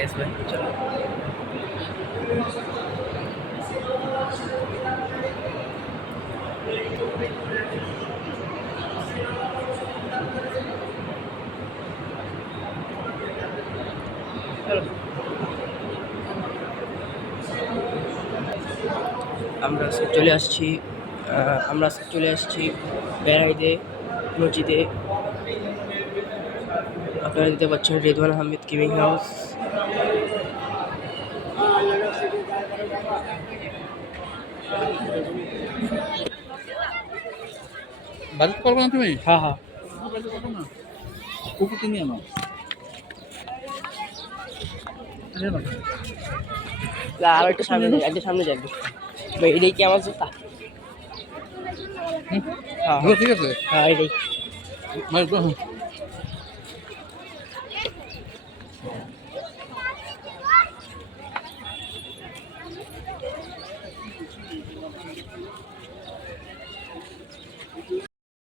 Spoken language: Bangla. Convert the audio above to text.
यस भाई চলো আমরা চলে আসছি আমরা চলে আসছি বেড়াইদে মসজিদে আপনারা দিতে পাচ্ছেন Redwan Ahmed gaming house budget করব না তুমি হ্যাঁ হ্যাঁ কুকুর আনো আর একটু সামনে যাই একটু সামনে যাবি এটাই কি আমার জুতা হ্যাঁ ঠিক আছে হ্যাঁ এটাই